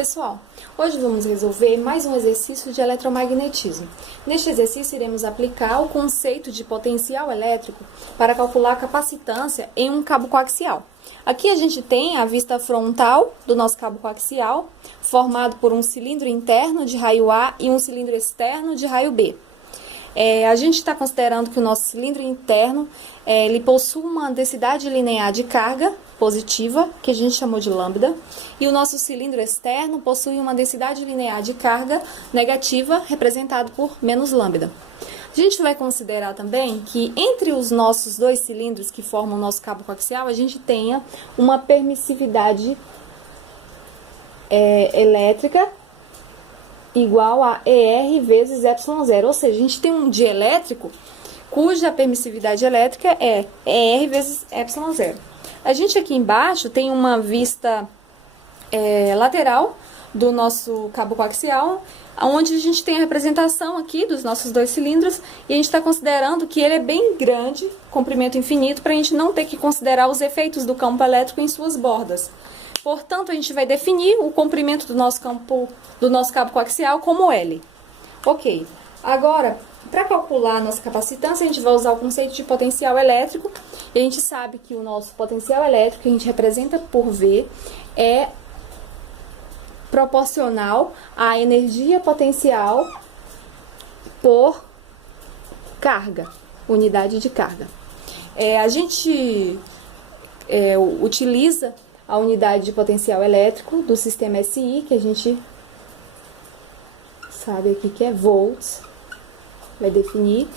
pessoal, hoje vamos resolver mais um exercício de eletromagnetismo. Neste exercício iremos aplicar o conceito de potencial elétrico para calcular a capacitância em um cabo coaxial. Aqui a gente tem a vista frontal do nosso cabo coaxial, formado por um cilindro interno de raio A e um cilindro externo de raio B. A gente está considerando que o nosso cilindro interno ele possui uma densidade linear de carga positiva, que a gente chamou de lambda, e o nosso cilindro externo possui uma densidade linear de carga negativa, representado por menos lambda. A gente vai considerar também que entre os nossos dois cilindros que formam o nosso cabo coaxial, a gente tenha uma permissividade elétrica igual a ER vezes ε0, ou seja, a gente tem um dielétrico cuja permissividade elétrica é ER vezes ε0. A gente aqui embaixo tem uma vista lateral do nosso cabo coaxial, onde a gente tem a representação aqui dos nossos dois cilindros, e a gente está considerando que ele é bem grande, comprimento infinito, para a gente não ter que considerar os efeitos do campo elétrico em suas bordas. Portanto, a gente vai definir o comprimento do nosso cabo coaxial como L. Ok. Agora, para calcular a nossa capacitância, a gente vai usar o conceito de potencial elétrico. E a gente sabe que o nosso potencial elétrico, que a gente representa por V, é proporcional à energia potencial por carga, unidade de carga. A gente utiliza a unidade de potencial elétrico do sistema SI, que a gente sabe aqui que é volts, vai definir.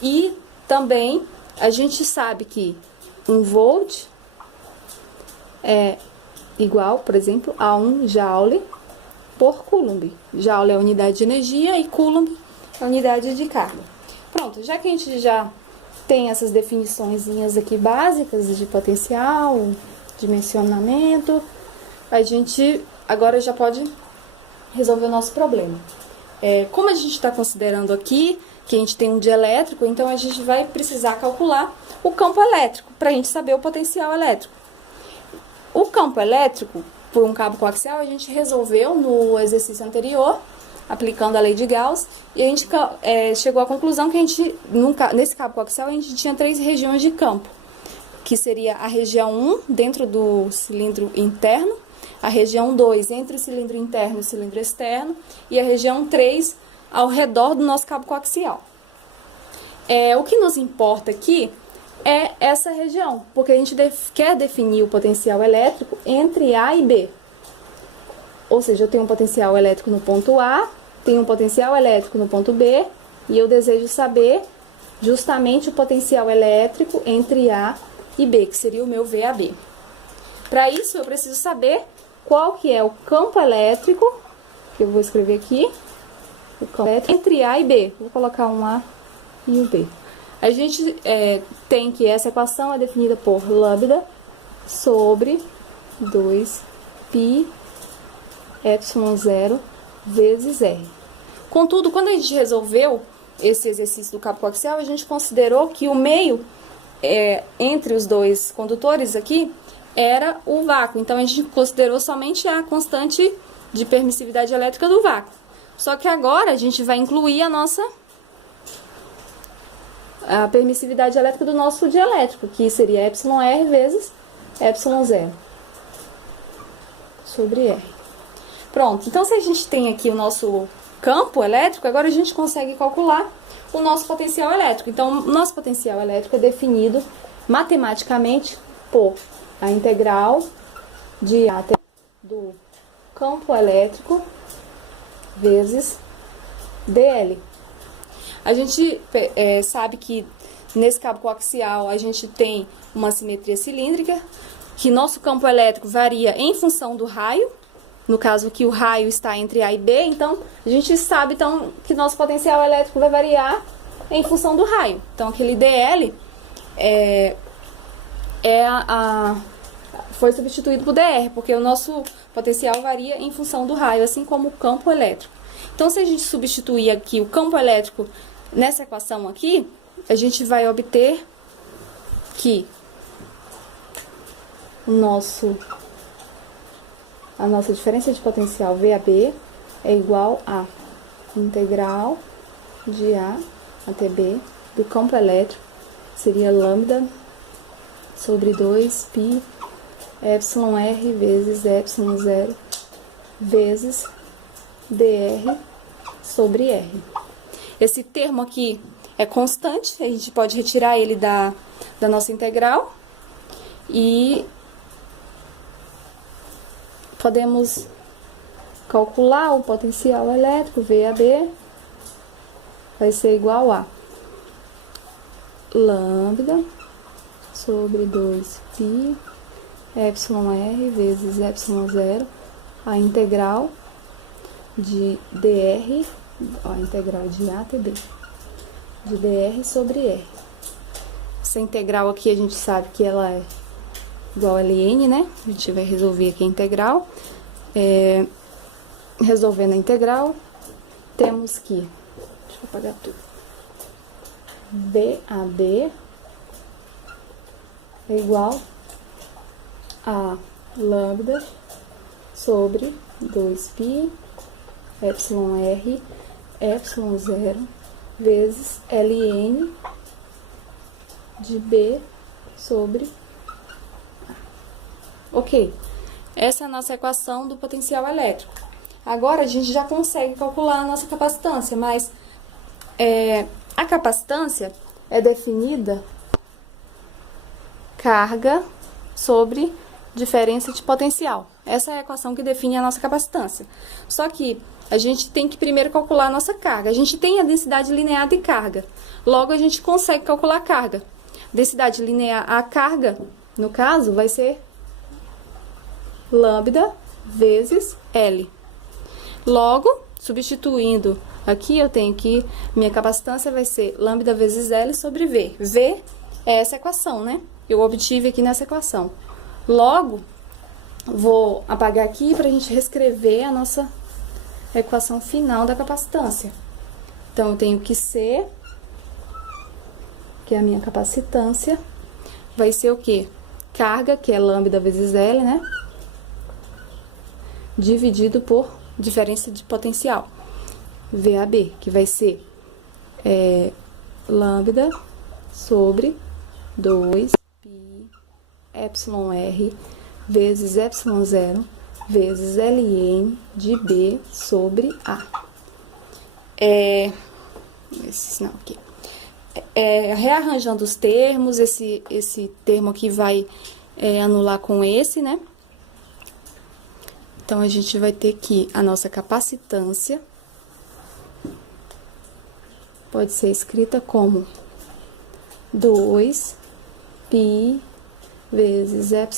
E também a gente sabe que 1 volt é igual, por exemplo, a 1 joule por coulomb. Joule é a unidade de energia e coulomb é a unidade de carga. Pronto, já que a gente já tem essas definiçõezinhas aqui básicas de potencial, dimensionamento, a gente agora já pode resolver o nosso problema. Como a gente está considerando aqui que a gente tem um dielétrico, então a gente vai precisar calcular o campo elétrico para a gente saber o potencial elétrico. O campo elétrico por um cabo coaxial a gente resolveu no exercício anterior, aplicando a lei de Gauss, e a gente chegou à conclusão que nesse cabo coaxial a gente tinha 3 regiões de campo, que seria a região 1 dentro do cilindro interno, a região 2 entre o cilindro interno e o cilindro externo, e a região 3 ao redor do nosso cabo coaxial. O que nos importa aqui é essa região, porque a gente quer definir o potencial elétrico entre A e B. Ou seja, eu tenho um potencial elétrico no ponto A, tenho um potencial elétrico no ponto B, e eu desejo saber justamente o potencial elétrico entre A e B, que seria o meu VAB. Para isso, eu preciso saber qual que é o campo elétrico, que eu vou escrever aqui, o campo elétrico entre A e B. Vou colocar um A e um B. A gente tem que essa equação é definida por lambda sobre 2π ε0 vezes R. Contudo, quando a gente resolveu esse exercício do cabo coaxial, a gente considerou que o meio entre os dois condutores aqui era o vácuo. Então, a gente considerou somente a constante de permissividade elétrica do vácuo. Só que agora a gente vai incluir a permissividade elétrica do nosso dielétrico, que seria εr vezes ε0 sobre R. Pronto, então se a gente tem aqui o nosso campo elétrico, agora a gente consegue calcular o nosso potencial elétrico. Então, o nosso potencial elétrico é definido matematicamente por a integral de A do campo elétrico vezes dl. A gente sabe que nesse cabo coaxial a gente tem uma simetria cilíndrica, que nosso campo elétrico varia em função do raio, no caso aqui o raio está entre A e B, então a gente sabe que nosso potencial elétrico vai variar em função do raio. Então aquele dl foi substituído por dr, porque o nosso potencial varia em função do raio, assim como o campo elétrico. Então, se a gente substituir aqui o campo elétrico nessa equação aqui, a gente vai obter que o nosso a nossa diferença de potencial VAB é igual a integral de A até B do campo elétrico, seria lambda sobre 2π εr vezes ε0 vezes dr sobre r. Esse termo aqui é constante, a gente pode retirar ele da nossa integral e podemos calcular o potencial elétrico, VAB, vai ser igual a lambda sobre 2π εr vezes ε0, a integral de dr, a integral de A até B, de dr sobre r. Essa integral aqui a gente sabe que ela é igual a ln, né? A gente vai resolver aqui a integral. Resolvendo a integral, temos que, deixa eu apagar tudo, VAB é igual a lambda sobre 2π εr ε0 vezes ln de B sobre A. Ok, essa é a nossa equação do potencial elétrico. Agora a gente já consegue calcular a nossa capacitância, mas a capacitância é definida carga sobre diferença de potencial. Essa é a equação que define a nossa capacitância. Só que a gente tem que primeiro calcular a nossa carga. A gente tem a densidade linear de carga. Logo, a gente consegue calcular a carga. Densidade linear a carga, no caso, vai ser lambda vezes L. Logo, substituindo aqui, eu tenho que minha capacitância vai ser lambda vezes L sobre V. V é essa equação, né? Eu obtive aqui nessa equação. Logo, vou apagar aqui para a gente reescrever a nossa equação final da capacitância. Então, eu tenho que C, que é a minha capacitância, vai ser o quê? Carga, que é lambda vezes L, né? Dividido por diferença de potencial, VAB, que vai ser lambda sobre 2π εr vezes ε0 vezes ln de B sobre A. Esse sinal aqui. Rearranjando os termos, esse termo aqui vai anular com esse, né? Então, a gente vai ter que a nossa capacitância pode ser escrita como 2π vezes εr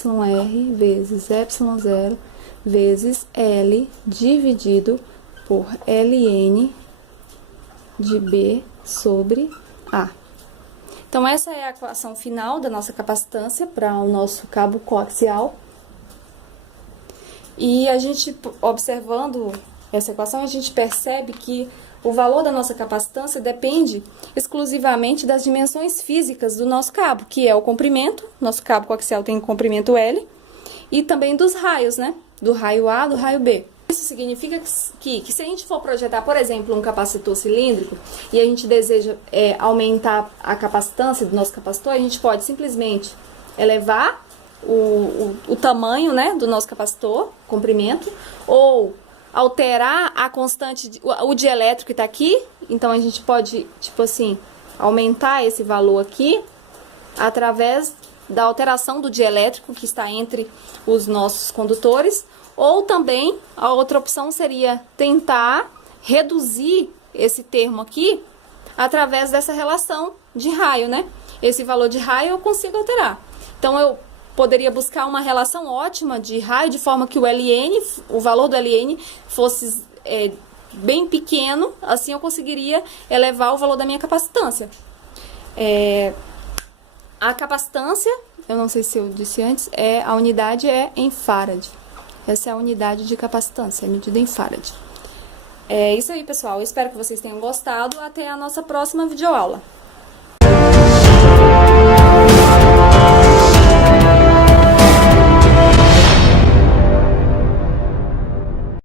vezes ε0 vezes L dividido por ln de B sobre A. Então, essa é a equação final da nossa capacitância para o nosso cabo coaxial. E a gente, observando essa equação, a gente percebe que o valor da nossa capacitância depende exclusivamente das dimensões físicas do nosso cabo, que é o comprimento, nosso cabo coaxial tem comprimento L, e também dos raios, né? Do raio A, do raio B. Isso significa que se a gente for projetar, por exemplo, um capacitor cilíndrico, e a gente deseja aumentar a capacitância do nosso capacitor, a gente pode simplesmente elevar o tamanho, né, do nosso capacitor, comprimento, ou alterar a constante, o dielétrico que está aqui. Então, a gente pode, tipo assim, aumentar esse valor aqui através da alteração do dielétrico que está entre os nossos condutores. Ou também, a outra opção seria tentar reduzir esse termo aqui através dessa relação de raio, né? Esse valor de raio eu consigo alterar. Então, eu poderia buscar uma relação ótima de raio, de forma que o valor do ln fosse bem pequeno, assim eu conseguiria elevar o valor da minha capacitância. A capacitância, eu não sei se eu disse antes, a unidade é em farad. Essa é a unidade de capacitância, é medida em farad. É isso aí, pessoal. Eu espero que vocês tenham gostado. Até a nossa próxima videoaula.